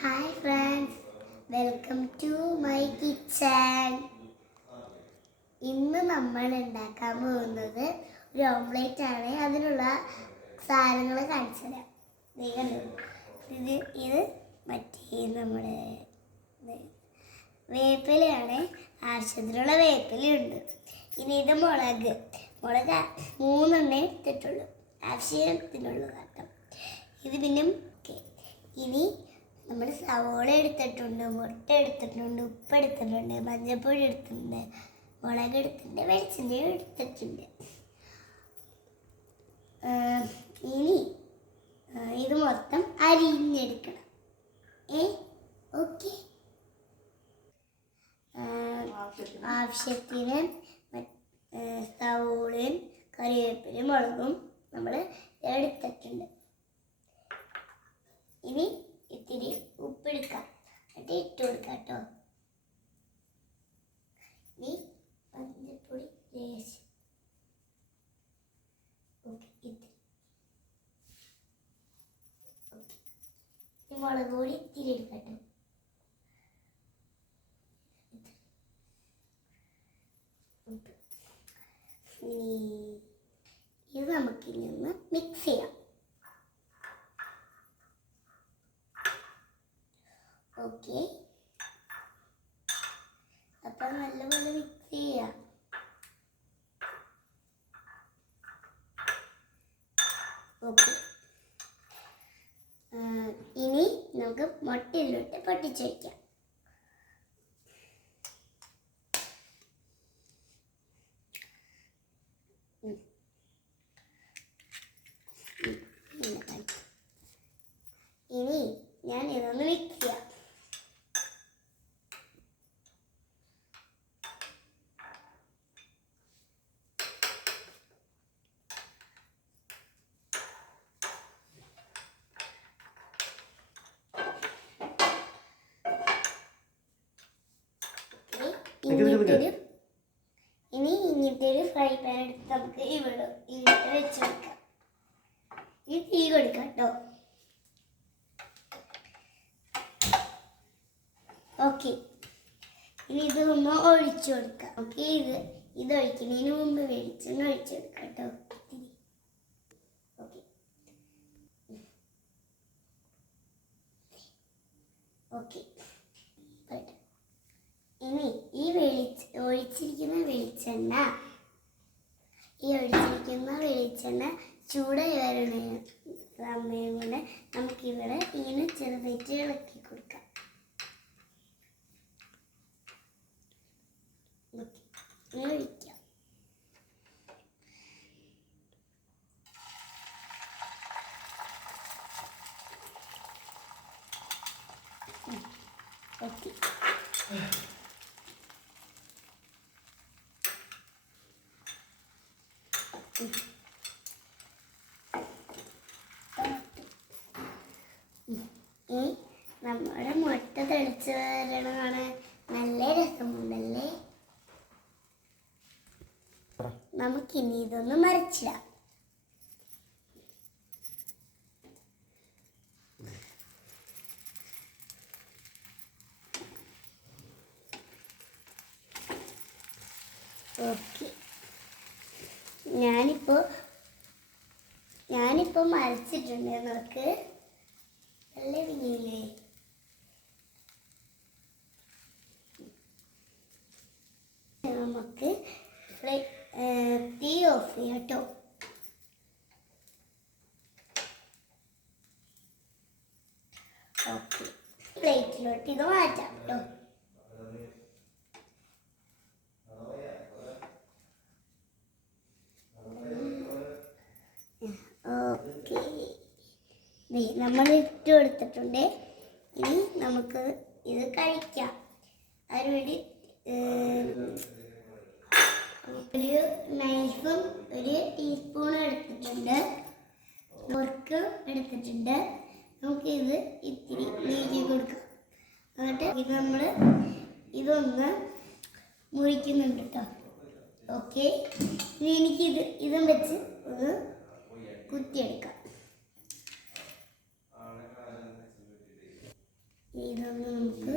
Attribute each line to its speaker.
Speaker 1: Hi friends welcome to my kitchen ഇന്ന് നമ്മൾ ഉണ്ടാക്കാൻ പോകുന്നത് ഒരു ഓംലേറ്റ് ആണ്. അതിനുള്ള സാധനങ്ങൾ കാണിച്ചു തരാം. ദേ കണ്ടോ? ഇത് ഇത് മറ്റേ നമ്മുടെ വേപ്പിലയാണ്. ആവശ്യത്തിനുള്ള വേപ്പിലയുണ്ട് ഇനി ഇത് മുളക്. മുളക് മൂന്നെണ്ണേ എടുത്തിട്ടുള്ളൂ. ആവശ്യത്തിനുള്ളതാട്ടോ ഇത് പിന്നെ ഇനി നമ്മൾ സവോള എടുത്തിട്ടുണ്ട് മുട്ട എടുത്തിട്ടുണ്ട് ഉപ്പ് എടുത്തിട്ടുണ്ട് മഞ്ഞൾപ്പൊടി എടുത്തിട്ടുണ്ട് മുളക് എടുത്തിട്ടുണ്ട് വെളിച്ചെണ്ണയും എടുത്തിട്ടുണ്ട്. ഇനി ഇത് മൊത്തം അരിഞ്ഞെടുക്കണം. ഏ ഓക്കെ. ആവശ്യത്തിന് സവോളയും കറിവേപ്പിലും മുളകും നമ്മൾ എടുത്തിട്ടുണ്ട്. ഇനി ഇത്തിരി ഉപ്പെടുക്കാം. എന്നിട്ട് ഇട്ട് കൊടുക്കാം കേട്ടോ. ഇനി മഞ്ഞൾപ്പൊടി ലേശം. ഓക്കെ മുളക് പൊടി ഇത്തിരി എടുക്കാം കേട്ടോ. ഉപ്പ്. ഇനി ഇത് നമുക്കിനി ഒന്ന് മിക്സ് ചെയ്യാം. അപ്പം നല്ലപോലെ മിക്സ് ചെയ്യാം. ഓക്കെ ഇനി നമുക്ക് മുട്ടയിലോട്ട് പൊട്ടിച്ചു വയ്ക്കാം ഇനി. ഇങ്ങനത്തെ ഒരു ഇനി ഫ്രൈ പാൻ എടുത്ത് നമുക്ക് ഇവിടെ ഇങ്ങോട്ട് വെച്ച് കൊടുക്കാം. ഈ തീ കൊടുക്കാം കേട്ടോ. ഓക്കെ ഇനി ഇത് ഒന്ന് ഒഴിച്ചു കൊടുക്കാം. ഓക്കെ ഇത് ഇത് ഒഴിക്കുന്നതിന് മുമ്പ് വെളിച്ചെണ്ണ ഒഴിച്ചു കൊടുക്കാം കേട്ടോ. ഓക്കെ ഓക്കെ ഇനി ഒഴിച്ചിരിക്കുന്ന വെളിച്ചെണ്ണ. ഈ ഒഴിച്ചിരിക്കുന്ന വെളിച്ചെണ്ണ ചൂടായി വരണ സമയം കൊണ്ട് നമുക്കിവിടെ ഇങ്ങനെ ചെറുതായിട്ട് ഇളക്കി കൊടുക്കാം. ഒഴിക്കാം. ഓക്കെ ഈ നമ്മുടെ മുട്ട തെളിച്ച് വരണതാണ് നല്ല രസമുണ്ടല്ലേ? നമുക്കിനി ഇതൊന്നും മറിച്ചില്ല ഓക്കെ. ഞാനിപ്പോൾ ഞാനിപ്പോൾ മറിച്ചിട്ടുണ്ട് നോക്ക് നല്ല വിങ്ങിയില്ലേ നമുക്ക് ഫ്ലൈ- ഏർ തീ ഓഫ് ചെയ്യാം കേട്ടോ ഓക്കെ പ്ലേറ്റിലോട്ട് ഇത് മാറ്റാം കേട്ടോ ഓക്കെ. നമ്മൾ ഇട്ട് കൊടുത്തിട്ടുണ്ട്. ഇനി നമുക്ക് ഇത് കഴിക്കാം. അതിനുവേണ്ടി ഒരു നൈഫും ഒരു ടീസ്പൂണും എടുത്തിട്ടുണ്ട്. മുറുക്കും എടുത്തിട്ടുണ്ട്. നമുക്ക് ഇത് ഇത്തിരി നീക്കി കൊടുക്കാം. എന്നിട്ട് ഇത് നമ്മൾ ഇതൊന്ന് മുറിക്കുന്നുണ്ട് കേട്ടോ ഓക്കെ. ഇനി എനിക്കിത് ഇതും വെച്ച് ഒന്ന് കുത്തിയെടുക്കാം. ഇതൊന്ന് നമുക്ക്